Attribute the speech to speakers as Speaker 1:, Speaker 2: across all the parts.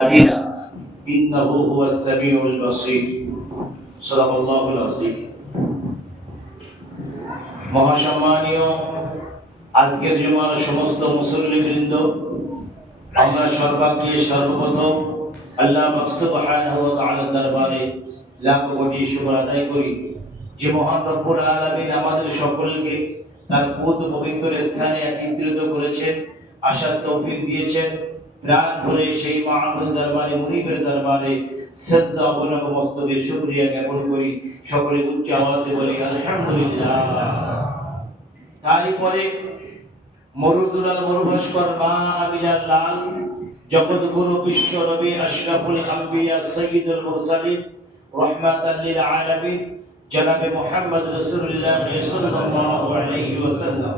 Speaker 1: آتنا إنه هو السميع البصير صدق الله العظيم মহাসম্মানীয় আজকের জুমার সমস্ত মুসল্লিবৃন্দ আমরা সর্বাগ্রে সর্বপ্রথম আল্লাহ সুবহানাহু ওয়া তাআলার দরবারে লাখ কোটি শুকর আদায় করি যে মহান রব্বুল আলামিন আমাদের সকলকে তার পূত পবিত্র স্থানে একত্রিত করেছেন আসার তৌফিক দিয়েছেন প্রাণ ভরে সেই মাহমুদ দরবারে মুনিবের দরবারে সেজদা অবনব মস্তকে শুকরিয়া জ্ঞাপন করি। সকলে উচ্চ আওয়াজে বলি, আলহামদুলিল্লাহ। তারই পরে মরুদুলাল মরুভাস্কর মা আমিনার লাল জগৎ গুরু বিশ্ব নবী আশরাফুল আম্বিয়া সৈয়দুল মুরসালিন রহমাতাল লিল আলামিন জনাবে মুহাম্মদ রাসূলুল্লাহ সাল্লাল্লাহু আলাইহি ওয়াসাল্লাম।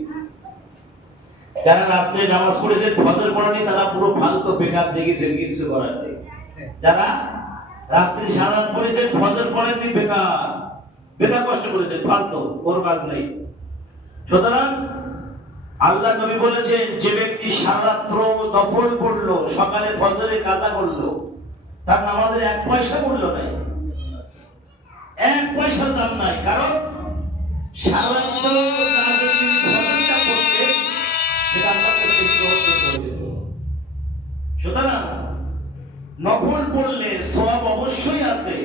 Speaker 1: যারা রাত্রে নামাজ পড়েছে, ফজর পড়েনি, তারা পুরো ফালতু বেকার জেগেছে কিছু করার নেই। যারা রাত্রি সারা রাত পড়েছে, ফজর পড়েনি, বেকার। বেকার কষ্ট করেছে, ফালতু, কোনো কাজ নেই। সুতরাং আল্লাহ নবী বলেছেন, যে ব্যক্তি সারাত্র নফল পড়ল সকালে ফজরে কাজা করল, তার নামাজের এক পয়সা মূল্য নাই। এক পয়সার দাম নাই, কারণ সারাত্র কাজে নফল পড়লে সব অবশ্যই আছে।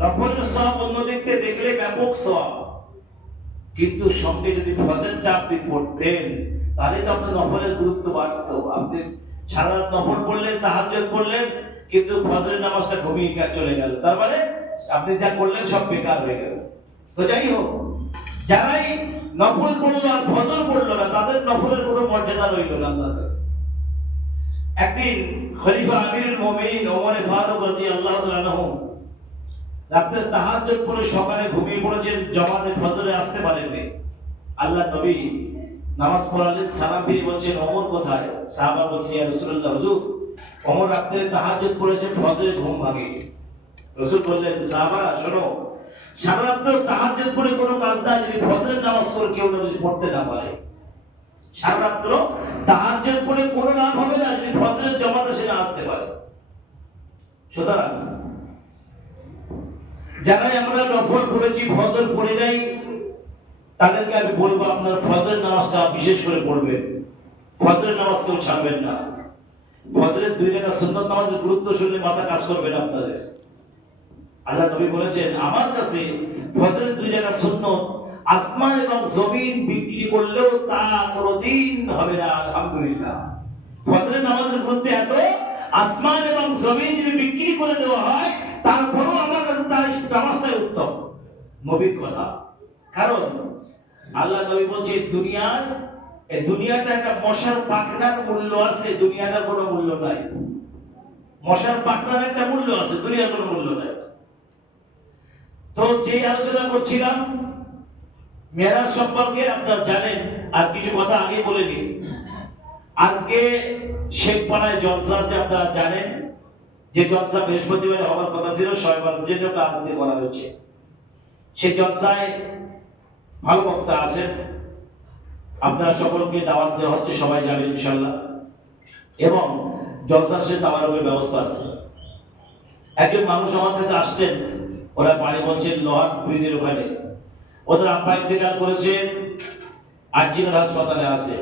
Speaker 1: নফলের সব অন্য থেকে দেখলে ব্যাপক সব কিন্তু সঙ্গে যদি ফজরটা আপনি পড়তেন, তাহলে তো আপনার নফলের গুরুত্ব বাড়তো। আপনি সারা রাত নফল পড়লেন, তাহাজ্জুদ পড়লেন, কিন্তু ফজরের নামাজটা ঘুমিয়ে চলে গেল। তার মানে আপনি যা করলেন সব বেকার হয়ে গেল। তো যাই হোক, যারাই নফল পড়ল আর ফজর পড়ল না, তাদের নফলের কোনো মর্যাদা রইল না আল্লাহর কাছে। একদিন খলিফা আমিরুল মুমিনিন ওমর ফারুক রাদিয়াল্লাহু আনহু রাত্রে তাহাজ্জুদ পড়ে সকালে ঘুমিয়ে পড়েছেন, জমাতে ফজরে আসতে পারেননি। আল্লাহ নবী নামাজ পড়ালেন, সালাম ফিরে বলছেন, ওমর কোথায়? সাহাবা বলছেন, ইয়া রাসূলুল্লাহ, হুজুর। ওমর রাত্রে তাহাজ্জুদ পড়েছে ফজরে ঘুম ভাঙে। রাসূল বললেন সাহাবারা শোনো, সারা রাত্র তাহাজ্জুদ পড়ে কোনো কাজ নাই, যদি ফজরের নামাজ করে কেউ না পড়তে না পারে। সারা তাহাজ্জুদ পড়ে কোনো লাভ হবে না, যদি ফজরের জমাতে সে না আসতে পারে। সুতরাং যারাই আমরা নফল পড়েছি, ফজর পড়ে নাই, তাদেরকে আমি বলব আপনার ফজরের নামাজটা বিশেষ করে পড়বেন। ফজরের নামাজ কেউ ছাড়বেন না। ফজরের দুই রেখা সুন্নত নামাজের গুরুত্ব শুনলে মাথা কাজ করবে না আপনাদের। আল্লাহ নবী বলেছেন, আমার কাছে ফজরের দুই রেখা সুন্নত আসমান এবং জমিন বিক্রি করলেও তা কোনোদিন হবে না, আলহামদুলিল্লাহ। ফজরের নামাজের গুরুত্ব এত, আসমান এবং জমিন যদি বিক্রি করে দেওয়া হয়, তারপরেও আমার কাছে তার নামাজটাই উত্তম। নবীর কথা। কারণ আল্লাহ নবী বলছে দুনিয়ার, এই দুনিয়াটা একটা মশার পাখনার মূল্য আছে, দুনিয়াটার কোনো মূল্য নাই। মশার পাখনার একটা মূল্য আছে, দুনিয়ার কোনো মূল্য নাই। তো যে আলোচনা করছিলাম মেরাজ সম্পর্কে আপনারা জানেন, আর কিছু কথা আগে বলে নিই আজকে শেখপাড়ায় জলসা আছে, আপনারা জানেন, যে জলসা বৃহস্পতিবারে হওয়ার কথা ছিল শয়বার জন্য ওটা আজকে করা হচ্ছে। সেই জলসায় ভালো বক্তা আছেন। আপনারা সকলকে দাওয়াত দেওয়া হচ্ছে, সবাই যাবেন ইনশাল্লাহ এবং জলসার সে তাবারকের ব্যবস্থা আছে। একজন মানুষ আমার কাছে আসতেন, ওরা বাড়ি বলছেন, লোহার ব্রিজের ওখানে। ওদের আব্বা ইন্তেকাল করেছেন আর্জিনাল হাসপাতালে আছে।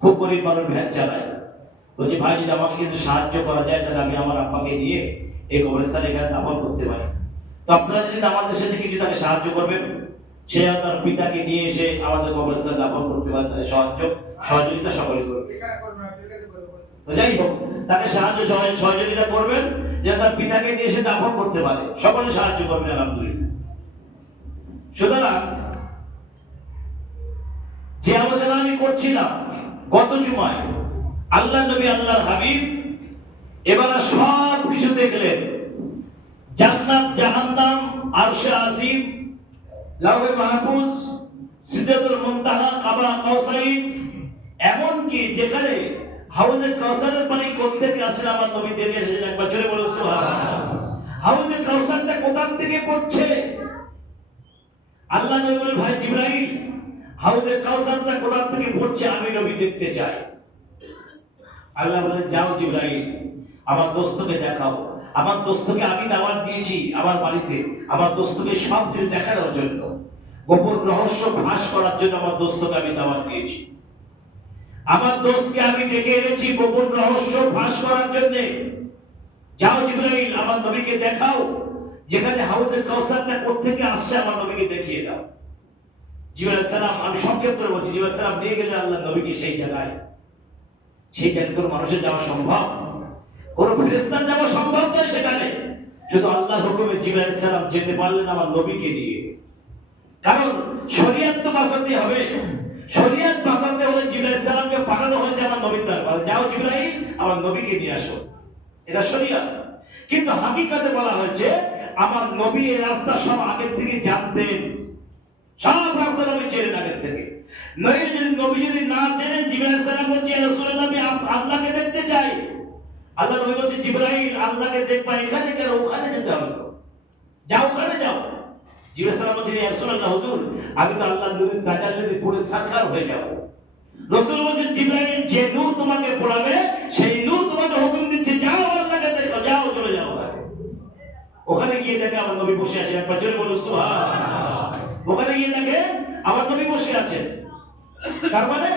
Speaker 1: খুব গরিব মানুষ ভ্যান চালায়। বলছি ভাই যদি আমাকে কিছু সাহায্য করা যায়, তাহলে আমি আমার আব্বাকে নিয়ে এই কবরস্থানে এখানে দাফন করতে পারি। তো আপনারা যদি আমাদের সাথে কিছু তাকে সাহায্য করবেন, সে তার পিতাকে নিয়ে এসে আমাদের কবরস্থানে দাফন করতে পারে, তাদের সাহায্য, সহযোগিতা সকলে করবে। যাই হোক, তাকে সাহায্য সহযোগিতা করবেন যে তার পিতাকে নিয়ে এসে দাফন করতে পারে। সকলে সাহায্য করবেন, আলহামদুলিল্লাহ। সুতরাং যে আলোচনা আমি করছিলাম গত জুমায়, আল্লাহ নবী আল্লাহর হাবিব এবার সব কিছু দেখলেন। জান্নাত, জাহান্নাম, আরশে আজিম মাহফুজ, সিদ্ধাতুল মুনতাহা, কাবা কাউসাইন এমনকি যেখানে হাউজে কাউসারের পানি কোত্থেকে আসে আমার নবী দেখে এসেছেন একবার। জোরে সুবহানাল্লাহ। হাউজে কাউসারটা কোথার থেকে পড়ছে? আল্লাহ নবী ভাই জিব্রাইল হাউজে কাউসারটা কোথা থেকে পড়ছে আমি নবী দেখতে চাই। আল্লাহ বলে যাও জিব্রাইল, আমার দোস্তকে দেখাও। আমার দোস্তকে আমি দাওয়াত দিয়েছি আমার বাড়িতে। আমার দোস্তকে সব কিছু দেখানোর জন্য। গোপন রহস্য ফাঁস করার জন্য আমার দোস্তকে আমি দাওয়াত দিয়েছি। আমার দোস্তকে আমি ডেকে এনেছি গোপন রহস্য ফাঁস করার জন্য। যাও জিব্রাইল, আমার নবীকে দেখাও। যেখানে হাউজের কাউসারটা কোত্থেকে আসছে আমার নবীকে দেখিয়ে দাও। জিবাল সালাম, আমি সংক্ষেপ করে বলছি, জিবাল সালাম নিয়ে গেলেন আল্লাহ নবীকে সেই জায়গায় সেই জায়গায় কোনো মানুষের যাওয়া সম্ভব? কোনো ফেরেস্তার যাওয়া সম্ভব নয় সেখানে? শুধু আল্লাহর হুকুমে জিবাল সালাম যেতে পারলেন আমার নবীকে নিয়ে। কারণ শরিয়াত তো বাঁচাতে হবে। শরিয়াত বাঁচাতে হলে জিবরাইল সালামকে পাঠানো হয়েছে আমার নবীর দরবারে। যাও জিবরাইল, আমার নবীকে নিয়ে আসো। এটা শরিয়াত। কিন্তু হাকিকাতে বলা হয়েছে আমার নবী এই রাস্তা সব আগের থেকে জানতেন। সব রাস্তা নবী চেনেন আগের থেকে। নবী যদি না চেনেন, জিবরাইল সালাম বলছে আমি আল্লাহকে দেখতে চাই। আল্লাহ নবী বলছে, জিবরাইল, আল্লাহকে দেখবা এখানে কেন? ওখানে যেতে হবে যাও, ওখানে যাও। জিবরাইল সালাম বলছে হুজুর, আমি তো নূরের তাজাল্লিতে পুরো সারকার হয়ে যাব। রসুল বলছেন, জিবরাইল, যে নূর তোমাকে পড়াবে সেই নূর তোমাকে হুকুম দিচ্ছে, যাও আল্লাহকে দেখো যাও চলে যাও ওখানে ওখানে গিয়ে দেখে আমার নবী বসে আছেন। একবার জোরে বলুন ওখানে গিয়ে দেখে আমার নবী বসে আছেন। তার মানে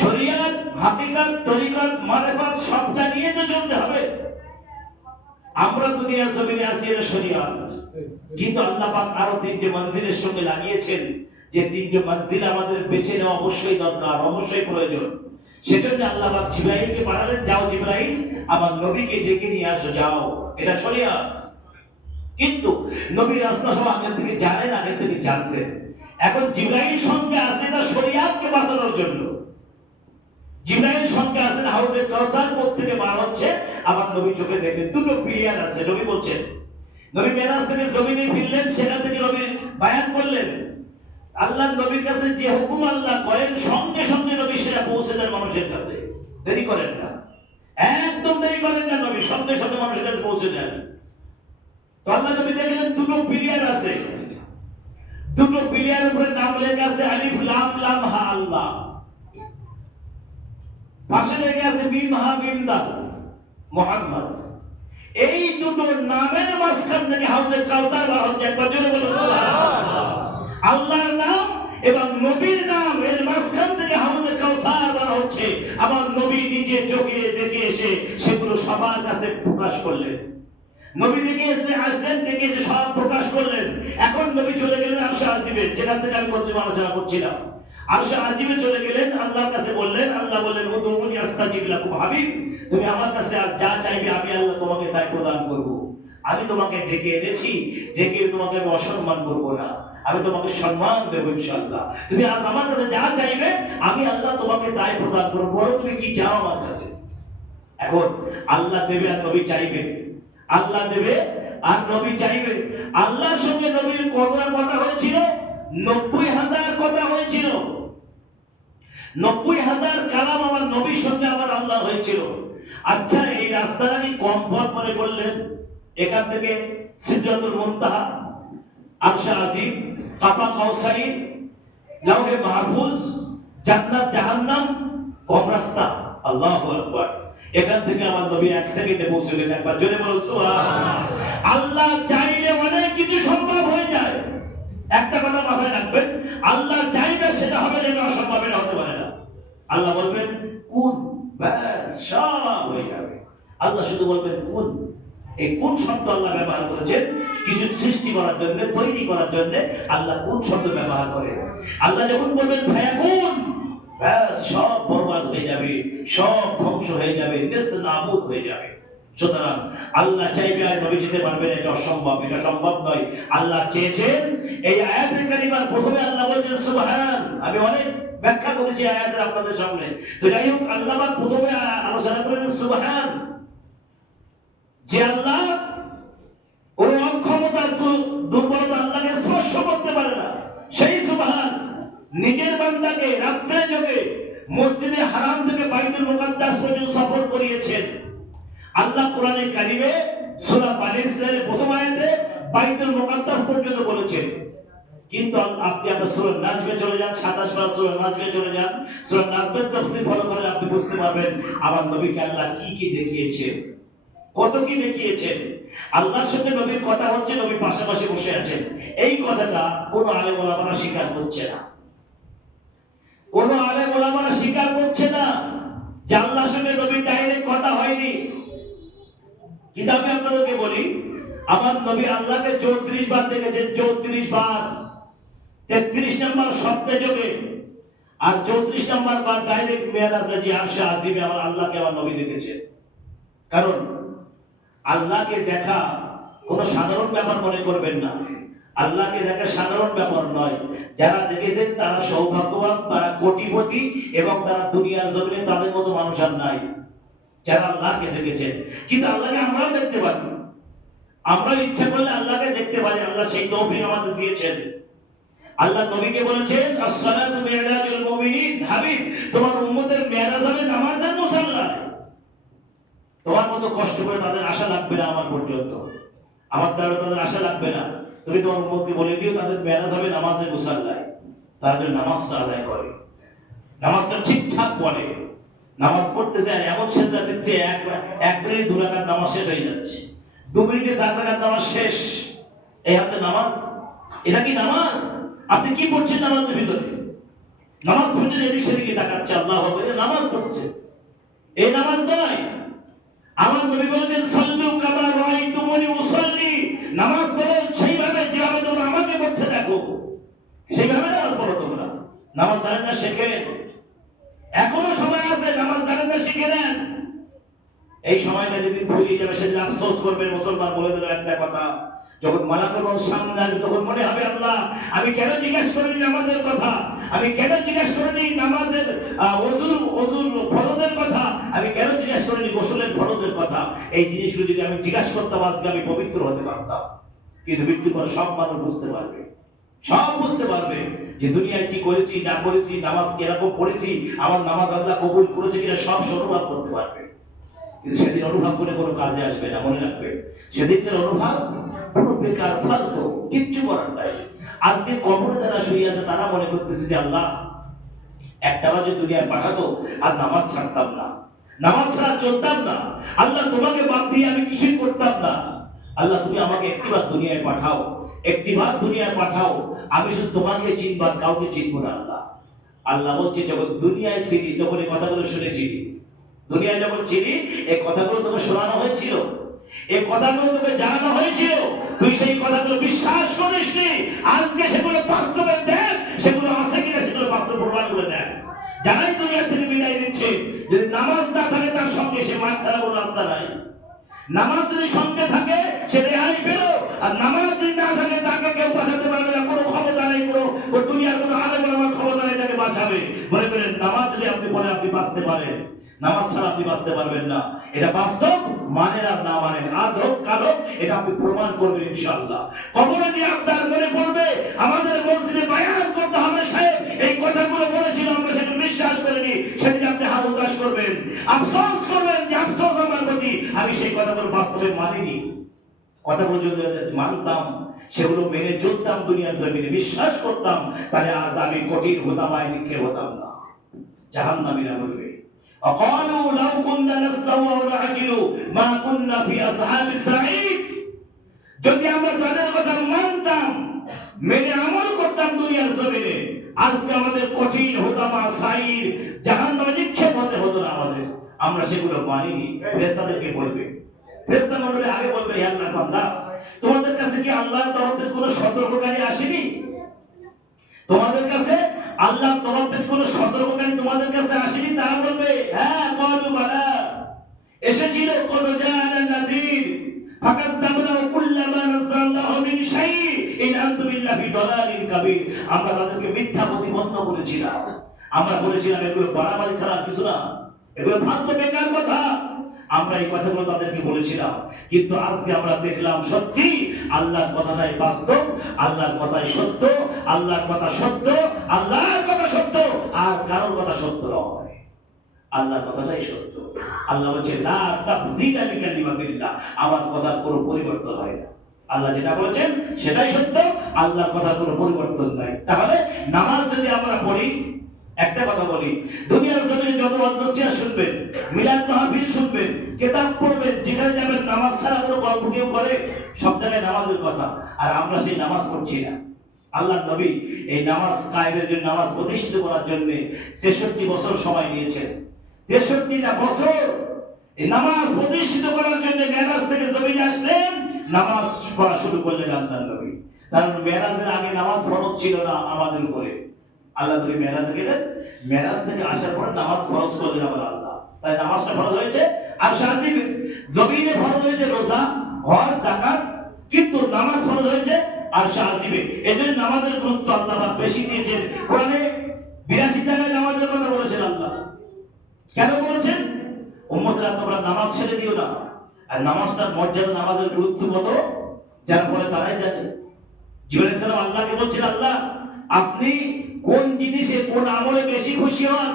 Speaker 1: শরিয়াত, হাকিকাত, তরিকাত, মারেফাত সবটা নিয়ে তো চলতে হবে। আমরা দুনিয়ার জমিনে আছি এটা শরিয়াত। কিন্তু আল্লাহ পাক আরও তিনটে মঞ্জিলের সঙ্গে লাগিয়েছেন যে তিনটে মঞ্জিল আমাদের বেছে নেওয়া অবশ্যই দরকার, অবশ্যই প্রয়োজন। সেজন্য আল্লাহ পাক জিব্রাইলকে পাঠালেন, যাও জিব্রাইল, আমার নবীকে ডেকে নিয়ে আসো, যাও। এটা শরিয়াত। কিন্তু নবী রাস্তা সব আগের থেকে জানেন, আগের থেকে জানতেন। এখন জিব্রাইল সঙ্গে আছে এটা শরিয়াতকে বাঁচানোর জন্য। জিব্রাইল সঙ্গে কোথ থেকে বার হচ্ছে আমার নবী চোখে দেখলেন দুটো পিরিয়ড আছে, নবী বলছেন, নবী মেরাজ থেকে জমিনে ফিরলেন, সেখান থেকে নবী বায়ান করলেন। আল্লাহ নবীর কাছে যে হুকুম আল্লাহ করেন, সঙ্গে সঙ্গে নবী সেটা পৌঁছে দেন মানুষের কাছে। দেরি করেন না। একদম দেরি করেন না নবী, সঙ্গে সঙ্গে মানুষের কাছে পৌঁছে দেন। আল্লাহ নবী দেখলেন দুটো পিরিয়ড আছে। দুটো পিরিয়ড উপরে নাম লেখা আছে আলিফ, লাম লাম, হা, আল্লাহ। পাশে লেগে আছে মিম, হা, মিম মোহাম্মদ। এই দুটো নামের মাঝখান থেকে হাউজে বার হচ্ছে একবার জোরে বলুন। আল্লাহর নাম এবং নবীর নাম এর মাঝখান থেকে হাউজে কাউসার বার হচ্ছে। আমার নবী নিজে চোখে দেখে এসে সেগুলো সবার কাছে প্রকাশ করলেন। নবী দেখে আসলেন, দেখে এসে সব প্রকাশ করলেন। এখন নবী চলে গেলেন আরশে আজিবে যেখান থেকে আমি কতজন আলোচনা করছিলাম। আরশে আজিবে চলে গেলেন, আল্লাহর কাছে বললেন, আল্লাহ বললেন উদুনি আস্তাজিব লাকুম হাবিব, তুমি আমার কাছে যা চাইবে, আমি আল্লাহ তোমাকে তাই প্রদান করব। আমি তোমাকে ডেকে এনেছি, ডেকে তোমাকে আমি অসম্মান করব না। আমি তোমাকে সম্মান দেবো ইনশাআল্লাহ। তুমি আজ আমার কাছে যা চাইবে, আমি আল্লাহ তোমাকে তাই প্রদান করব। বলো, তুমি কি চাও আমার কাছে? এখন আল্লাহ দেবে আর নবী চাইবে। আল্লাহ দেবে আর নবী চাইবে। আল্লাহর সঙ্গে নবীর কতটা কথা হয়েছিল? নব্বই হাজার কথা হয়েছিল। নব্বই হাজার কালাম আমার নবীর সঙ্গে আমার আল্লাহ হয়েছিল। আচ্ছা এই রাস্তাটা কি কম পথ মনে করলেন। এখান থেকে সিদ্ধাতুল মুনতাহা, আরশা আজিম কাবা কাউসারি, লাউহে মাহফুজ, জান্নাত জাহান্নাম, কম রাস্তা। আল্লাহু আকবার। এখান থেকে আমার নবী এক সেকেন্ডে পৌঁছে গেলেন একবার জোরে সুবহানাল্লাহ। আল্লাহ চাইলে অনেক কিছু সম্ভব হয়ে যায়। একটা কথা মাথায় রাখবেন, আল্লাহ চাইবে সেটা হবে যেটা অসম্ভব, এটা হতে পারে না। আল্লাহ বলবেন, কোন? ব্যাস, সব হয়ে যাবে। আল্লাহ শুধু বলবেন, কোন? এই কোন শব্দ আল্লাহ ব্যবহার করেছেন, কিছু সৃষ্টি করার জন্য, তৈরি করার জন্য আল্লাহ কোন শব্দ ব্যবহার করে আল্লাহ যখন বলবেন ভাইয়া কোন সব বরবাদ হয়ে যাবে, সব ধ্বংস হয়ে যাবে নাবুদ হয়ে যাবে। সুতরাং আল্লাহ চাইবে আর নবী যেতে পারবেন এটা অসম্ভব, এটা সম্ভব নয়। আল্লাহ চেয়েছেন, এই আয়াতের কারিমার প্রথমে আল্লাহ বলছেন, সুবহান। আমি অনেক ব্যাখ্যা করেছি আয়াতের আপনাদের সামনে। তো যাই হোক, আল্লাহ প্রথমে আলোচনা করেছেন সুবহান। যে আল্লাহ কোন অক্ষমতার দুর্বলতা আল্লাহকে স্পর্শ করতে পারে না, সেই সুবহান। নিজের বান্দাকে রাত্রে যোগে মসজিদে হারাম থেকে বাইতুল মুকাদ্দাস পর্যন্ত সফর করিয়েছেন। আল্লাহ কোরআনে কারিমে সূরা বানি ইসরাইলের প্রথম আয়াতে বাইতুল মুকাদ্দাস পর্যন্ত বলেছেন। কিন্তু আপনি আপনার সূরা নাজমে চলে যান 27 পারা সূরা নাজমে চলে যান। সূরা নাজমের তাফসীর ফলো করে আপনি বুঝতে পারবেন আমার নবীকে আল্লাহ কি কি দেখিয়েছেন, কত কি দেখিয়েছেন। আল্লাহর সঙ্গে নবীর কথা হচ্ছে নবী পাশাপাশি বসে আছেন। এই কথাটা কোনো আলেম ওলামারা স্বীকার করছে না। কোন আলেম ওলামারা স্বীকার করছে না যে আল্লাহর সঙ্গে নবীর ডাইরেক্ট কথা হয়নি। কিন্তু আমি আপনাদেরকে বলি, আমার নবী আল্লাহকে চৌত্রিশ বার দেখেছেন, চৌত্রিশ বার। তেত্রিশ নম্বর সপ্তাহে যোগে। আর চৌত্রিশ নম্বর বার ডাইরেক্ট মেয়ারাজে যে আরশে আজিমে আমার আল্লাহকে আমার নবী দেখেছেন কারণ আল্লাহকে দেখা কোনো সাধারণ ব্যাপার মনে করবেন না। আল্লাহকে দেখা সাধারণ ব্যাপার নয়। যারা দেখেছেন তারা সৌভাগ্যবান, তারা কোটিপতি এবং তারা দুনিয়ার জমিনে তাদের মতো মানুষ আর নাই। যারা আল্লাহকে দেখেছেন। কিন্তু আল্লাহকে আমরাও দেখতে পারি। আমরা ইচ্ছা করলে আল্লাহকে দেখতে পারি। আল্লাহ সেই তৌফিক আমাদের দিয়েছেন। আল্লাহ নবীকে বলেছেন, আসসালাতু মিরাজুল মুমিনিন। হাবিব, তোমার উম্মতের মেরাজ হবে নামাজের মুসাল্লায়। তোমার মতো কষ্ট করে তাদের আশা লাগবে না আমার পর্যন্ত। আমার দ্বারা তাদের আশা লাগবে না। তুমি তোমার উম্মতকে বলে দিও, তাদের মেরাজ হবে নামাজের মুসাল্লায়। তারা যেন নামাজটা আদায় করে। নামাজটা ঠিকঠাক পড়ে নামাজ পড়তে যায়, এমন সেজদা দিচ্ছে এক এক মিনিট, দু রাকাত নামাজ শেষ হয়ে যাচ্ছে। দু মিনিটে চার রাকাত নামাজ শেষ। এই হচ্ছে নামাজ। এটা কি নামাজ? আপনি কি পড়ছেন নামাজের ভিতরে? নামাজ পড়ছেন এদিক সেদিকে তাকাচ্ছে, আল্লাহ হবে নামাজ পড়ছে। এই নামাজ নয়। আমার নবী বলেছেন, সাল্লু কামা রাআইতুমুনি উসাল্লি। নামাজ পড়ো সেইভাবে নামাজ পড়ো তোমরা। নামাজ জানেন না শেখেন এখনও সময় আছে, নামাজ জানেন না, শিখে নেন। এই সময়টা যেদিন ফুরিয়ে যাবে, সেদিন আফসোস করবেন মুসলমান বলে দিল একটা কথা। যখন মালাকুল মউত সামনে আসবে, তখন মনে হবে, আল্লাহ, আমি কেন জিজ্ঞেস করিনি নামাজের কথা? আমি কেন জিজ্ঞেস করিনি নামাজের ওযুর ওযুর ফরজের কথা? আমি কেন জিজ্ঞেস করিনি গোসলের ফরজের কথা? এই জিনিসগুলো যদি আমি জিজ্ঞাসা করতাম, আজকে আমি পবিত্র হতে পারতাম। কিন্তু মৃত্যুর পর সব মানুষ বুঝতে পারবে। সব বুঝতে পারবে যে দুনিয়ায় কি করেছি, না করেছি, নামাজ কীরকম পড়েছি, আমার নামাজ আল্লাহ কবুল করেছে কিনা সব অনুভব করতে পারবে। কিন্তু সেদিন অনুভব করে কোনো কাজে আসবে না, মনে রাখবে। সেদিনকার অনুভব পুরো বেকার, ফালতু, কিচ্ছু করার নাই। আজকে কবরে যারা শুয়ে আছে, তারা মনে করতেছে যে আল্লাহ, একটা বাজে দুনিয়ায় পাঠাতো, আর নামাজ ছাড়তাম না। নামাজ ছাড়া চলতাম না। আল্লাহ তোমাকে বাদ দিয়ে আমি কিছুই করতাম না। আল্লাহ, তুমি আমাকে একটিবার দুনিয়ায় পাঠাও, একটিবার দুনিয়ায় পাঠাও আমি শুধু তোমাকে চিনবার কাউকে চিনবো না আল্লাহ। আল্লাহ বলছে, যখন দুনিয়ায় ছিলি তখন এই কথাগুলো শুনেছিলি দুনিয়ায় যখন ছিলি এই কথাগুলো তোকে শোনানো হয়েছিল। এই কথাগুলো তোকে জানানো হয়েছিল। তুই সেই কথাগুলো বিশ্বাস করিসনি আজকে সেগুলো বাস্তবে দেখ। সেগুলো আছে কিনা, সেগুলো বাস্তব প্রমাণ করে দেখ। যারাই দুনিয়া থেকে বিদায় নিচ্ছে, যদি নামাজ না থাকে, তার সঙ্গে সে মাছ ছাড়া কোনো রাস্তা নাই। নামাজ যদি সঙ্গে থাকে, সে রেহাই পেল। আর নামাজ যদি না থাকে তাকে কেউ বাঁচাতে পারবে না কোনো ক্ষমতা নেই কোনো ও দুনিয়ার কোনো আলেম আমার তাকে বাঁচাবে। মনে করেন, নামাজ যদি আপনি পড়ে আপনি বাঁচতে পারেন। নামাজ ছাড়া আপনি বাঁচতে পারবেন না। এটা বাস্তব আর না মানেন। আজ হোক, কাল হোক, এটা আপনি প্রমাণ করবেন কবরে যে আপনার মনে আমাদের মসজিদে বায়ান করতে হবে সাহেব। এই কথাগুলো বলেছিল, আমরা সেটা বিশ্বাস করিনি। সেদিন আপনি হাত উদাস করবেন। আফসোস করবেন যে, আফসোস আমার প্রতি। আমি সেই কথাগুলো বাস্তবে মানিনি। কথাগুলো যদি মানতাম, সেগুলো মেনে চলতাম, দুনিয়ার জমিনে বিশ্বাস করতাম, তাহলে আজ আমি কঠিন হতাম আয় নিক্ষেপ হতাম না। জাহান নামীরা বলবে, অকালু লাউ কুন্না মা কুন্না ফি আসহাবি সাঈদ। যদি আমরা তাদের কথা মানতাম, মেনে আমল করতাম দুনিয়ার জমিনে, আজকে আমাদের কঠিন হতাম সাইর জাহান নামে নিক্ষেপ হতে হতো না আমাদের। আমরা সেগুলো মানিনি, ফেরেশতাদেরকে বলবে ফেরেশতা মণ্ডলী আগে বলবে, হে আল্লাহ বান্দা, তোমাদের কাছে কি আল্লাহর তরফ থেকে কোনো সতর্ককারী আসেনি? তোমাদের কাছে আল্লাহর তরফ থেকে কোনো সতর্ককারী তোমাদের কাছে আসেনি? তারা বলবে হ্যাঁ কলু বালা। এসেছিল কোন জানা নাযীর ফাকাদ দাবনা কুল্লামা নাযাল্লাহু মিন শাই। ইন আনতুম ইল্লা ফি দালালিন কাবীর। আমরা তাদেরকে মিথ্যা প্রতিপন্ন করেছিলাম। আমরা বলেছিলাম, এগুলো বাড়াবাড়ি ছাড়া কিছু না। এগুলো ফালতু বেকার কথা। আমরা এই কথাগুলো তাদেরকে বলেছিলাম। কিন্তু আজকে আমরা দেখলাম সত্যি আল্লাহর কথাটাই বাস্তব, আল্লাহর কথাই সত্য, আল্লাহর কথা সত্য, আল্লাহর কথা সত্য, আর কারোর কথা সত্য নয়। আল্লাহর কথাটাই সত্য। আল্লাহ বলছে, লা তাবদীলা লিকালিমাতিল্লাহ। আমার কথার কোনো পরিবর্তন হয় না। আল্লাহ যেটা বলেছেন সেটাই সত্য, আল্লাহর কথার কোনো পরিবর্তন নাই। তাহলে নামাজ যদি আমরা পড়ি একটা কথা বলি। দুনিয়ার জমিনে যত অজসিয়া শুনবেন, মিলাদ মাহফিল শুনবেন, কেতাব পড়বেন, যেখানে যাবেন, নামাজ ছাড়া কোনো গল্প কেউ করে, সব জায়গায় নামাজের কথা। আর আমরা সেই নামাজ পড়ছি না। আল্লাহ নবী এই নামাজ কায়েমের জন্য, নামাজ প্রতিষ্ঠিত করার জন্য তেষট্টি বছর সময় নিয়েছেন। তেষট্টিটা বছর এই নামাজ প্রতিষ্ঠিত করার জন্য মেরাজ থেকে জমিনে আসলেন, নামাজ পড়া শুরু করলেন আল্লাহ নবী। কারণ মেরাজের আগে নামাজ ফরজ ছিল না আমাদের উপরে। আল্লাহ নবী মেরাজে গেলেন মেরাজ থেকে আসার পরে নামাজ ফরজ করলেন আমার আল্লাহ। তাই নামাজটা ফরজ হয়েছে? আর শাহিবে জমিনে ফরজ হয়েছে রোজা, হজ জাকাত কিন্তু নামাজ ফরজ হয়েছে আর শাহিবে এজন্য নামাজের গুরুত্ব আল্লাহ বেশি দিয়েছেন। কোরআনে বিরাশি জায়গায় নামাজের কথা বলেছেন আল্লাহ। কেন বলেছেন? উম্মতরা, তোমরা নামাজ ছেড়ে দিও না। আর নামাজটার মর্যাদা, নামাজের গুরুত্ব কত? যারা বলে তারাই জানে। জিবরাইল সালাম আল্লাহকে বলছেন, আল্লাহ, আপনি কোন জিনিসে কোন আমলে বেশি খুশি হন?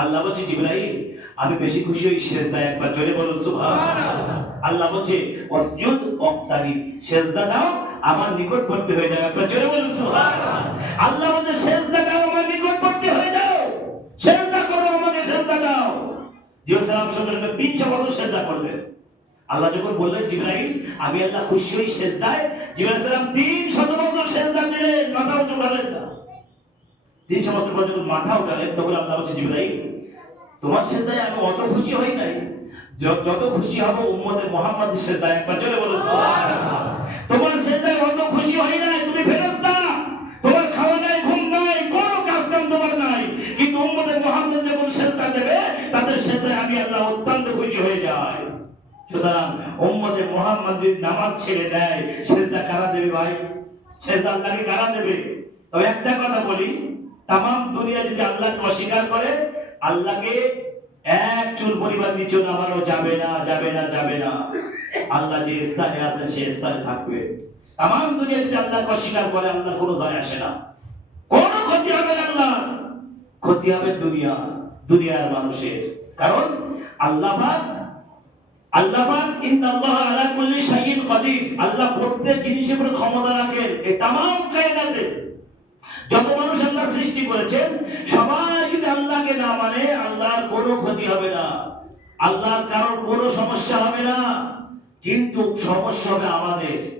Speaker 1: আল্লাহ বলছে, জিবরাইল, আমি বেশি খুশি হই সেজদায় একবার, জোরে বলুন, সুবহানাল্লাহ। আল্লাহ বলছে অসজুদ অক্তারি সেজদা দাও, আমার নিকটবর্তী হয়ে যাও একবার, জোরে বলুন, সুবহানাল্লাহ। আল্লাহ বলছে, সেজদা দাও, আমার নিকটবর্তী হয়ে যাও। সেজদা করো, আমাকে সেজদা দাও। জিবরাইল সালাম সঙ্গে তিনশো বছর সেজদা করলেন। আল্লাহ যখন বললেন, জিব্রাইল, আমি আল্লাহ খুশি হই সেজদায়, জিব্রাইল সালাম তিন শত বছর সেজদা দিলেন, মাথা উঁচু উঠালেন না। তিনশো বছর পর যখন মাথা উঠালেন তখন আল্লাহ বলছে, জিব্রাইল, তোমার সেজদায় আমি অত খুশি হই নাই। যত খুশি হব, উম্মতে মোহাম্মদের সেজদায় একবার চলে বলো তোমার সেজদায় অত খুশি হই নাই, তুমি ফেরেশতা। তোমার খাওয়া নাই, ঘুম নাই, কোনো তোমার নাই। কিন্তু উম্মতে মোহাম্মদ যখন সেজদা দেবে, তাদের সেজদায় আমি আল্লাহ অত্যন্ত খুশি হয়ে যাই। সুতরাং উম্মতে মোহাম্মদ যদি নামাজ ছেড়ে দেয় সেজদা কারা দেবে ভাই? সেজদা আল্লাহকে কারা দেবে? তবে একটা কথা বলি তাম দুনিয়া যদি আল্লাহকে অস্বীকার করে, আল্লাহকে এক চুল পরিমাণ নিচে নামানো যাবে না যাবে না যাবে না। আল্লাহ যে স্থানে আছেন, সে স্থানে থাকবে। তাম দুনিয়া যদি আল্লাহকে অস্বীকার করে আল্লাহ কোনো জয় আসে না। কোন ক্ষতি হবে না আল্লাহ ক্ষতি হবে দুনিয়া, দুনিয়ার মানুষের। কারণ আল্লাহ আল্লাহ ইন্দাল্লাহ আল্লাহ কুল্লি শাইইন আল্লাহ প্রত্যেক জিনিসের উপরে ক্ষমতা রাখেন এই তাম কায়দাতে যত মানুষ আল্লাহ সৃষ্টি করেছেন, সবাই যদি আল্লাহকে না মানে আল্লাহর কোনো ক্ষতি হবে না। আল্লাহর কারোর কোনো সমস্যা হবে না। কিন্তু সমস্যা হবে আমাদের।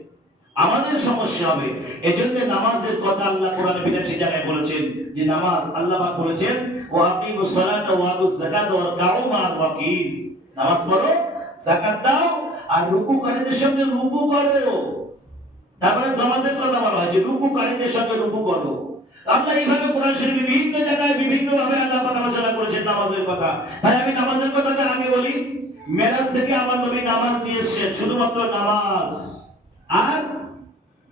Speaker 1: আমাদের সমস্যা হবে। এজন্য নামাজের কথা আল্লাহ কোরআনে বিরাশি জায়গায় বলেছেন যে নামাজ আল্লাহ পাক বলেছেন, ওয়া আকিমুস সালাতা ওয়া আতুজ যাকাতা ওয়া মা'আল রাকিব নামাজ পড়ো, যাকাত দাও, আর রুকুকারীদের সঙ্গে রুকু করো। তারপরে জামাতের কথা বলা হয় যে রুকুকারীদের সঙ্গে রুকু করো। আল্লাহ এইভাবে কোরআন শরীফে বিভিন্ন জায়গায় বিভিন্ন ভাবে আল্লাহ পাক আলোচনা করেছেন নামাজের কথা। তাই আমি নামাজের কথাটা আগে বলি, মেরাজ থেকে আমার নবী নামাজ দিয়ে এসেছেন শুধুমাত্র নামাজ। আর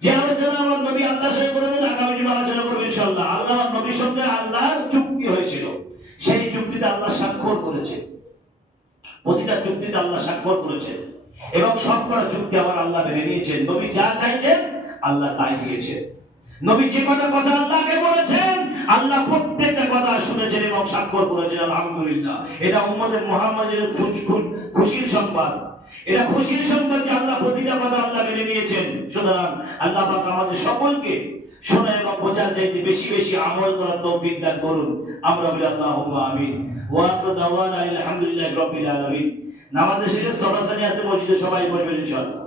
Speaker 1: যে আলোচনা আমার নবী আল্লাহর সঙ্গে করেছেন, আগামী দিন আলোচনা করব ইনশাআল্লাহ। আল্লাহ নবীর সঙ্গে আল্লাহর চুক্তি হয়েছিল। সেই চুক্তিতে আল্লাহ স্বাক্ষর করেছে প্রতিটা চুক্তিতে আল্লাহ স্বাক্ষর করেছেন। এবং সবকটা চুক্তি আবার আল্লাহ মেনে নিয়েছেন। নবী যা চাইছেন, আল্লাহ তাই দিয়েছেন। কটা কথা আল্লাহকে বলেছেন। আল্লাহ প্রত্যেকটা কথা শুনেছেন এবং স্বাক্ষর করেছেন, আলহামদুলিল্লাহ। এটা উম্মদের মুহাম্মাদের খুশ- খুশ- খুশির সংবাদ। এটা খুশির সংবাদ যে আল্লাহ প্রতিটা কথা আল্লাহ মেনে নিয়েছেন। সুতরাং আল্লাহ পাক আমাদের সকলকে শোনা এবং বোঝার চাইতে বেশি বেশি আমল করার তৌফিক দান করুন। আমরা বলি আল্লাহুম্মা আমিন। দাওয়ানা আলহামদুলিল্লাহি রাব্বিল আলামিন। নামাজের শেষে আছে মসজিদে সবাই পড়বেন